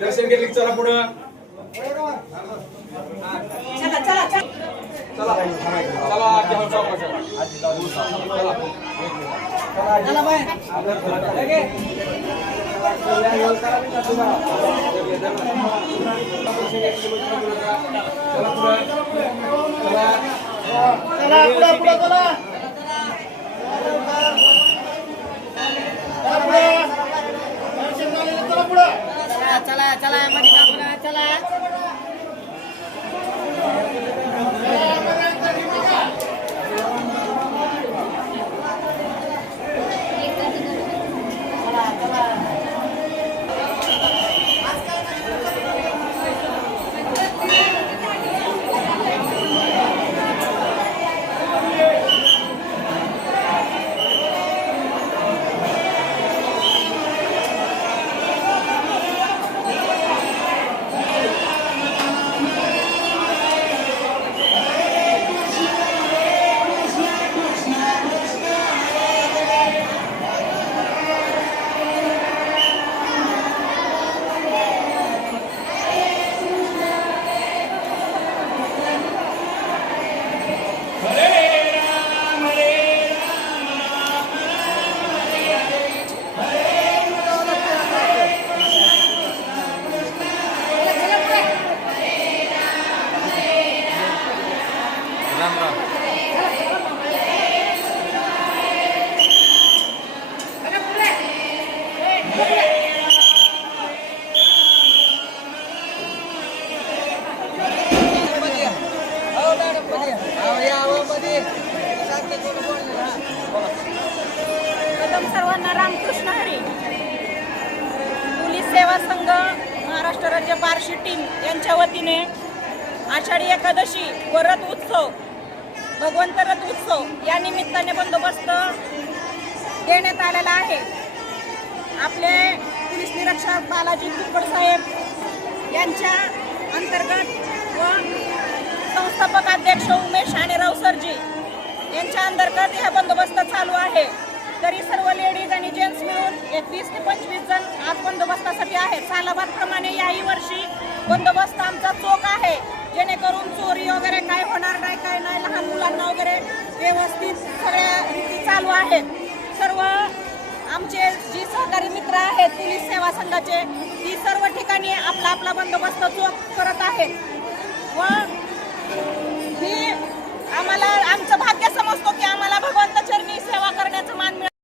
दर्शन घेतली चला पुढं चला चला चला सर्वांना रामकृष्ण हरी. पोलीस सेवा संघ महाराष्ट्र राज्य बार्शी टीम यांच्या वतीने आषाढी एकादशी व रथ उत्सव भगवंत रथ उत्सव या निमित्ताने बंदोबस्त देण्यात आलेला आहे. आपले पोलीस निरीक्षक बालाजी कुकड साहेब यांच्या अंतर्गत व संस्थापक अध्यक्ष उमेश आणेराव सरजी यांच्या अंतर्गत हा बंदोबस्त चालू आहे. तरी सर्व लेडीज आणि जेंट्स मिळून 21 ते 25 जण आज बंदोबस्तासाठी आहेत. सालाबादप्रमाणे याही वर्षी बंदोबस्त आमचा चोख आहे, जेणेकरून चोरी वगैरे काय होणार नाही, काय नाही. लहान मुलांना वगैरे व्यवस्थित सगळ्या रीती चालू आहेत. सर्व आमचे जी सहकारी मित्र आहेत पोलीस सेवा संघाचे, ती सर्व ठिकाणी आपला आपला बंदोबस्त चोख करत आहेत व ही आम्हाला आमचं भाग्य समजतो की आम्हाला भगवंत चरणी सेवा करण्याचं मान मिळालं.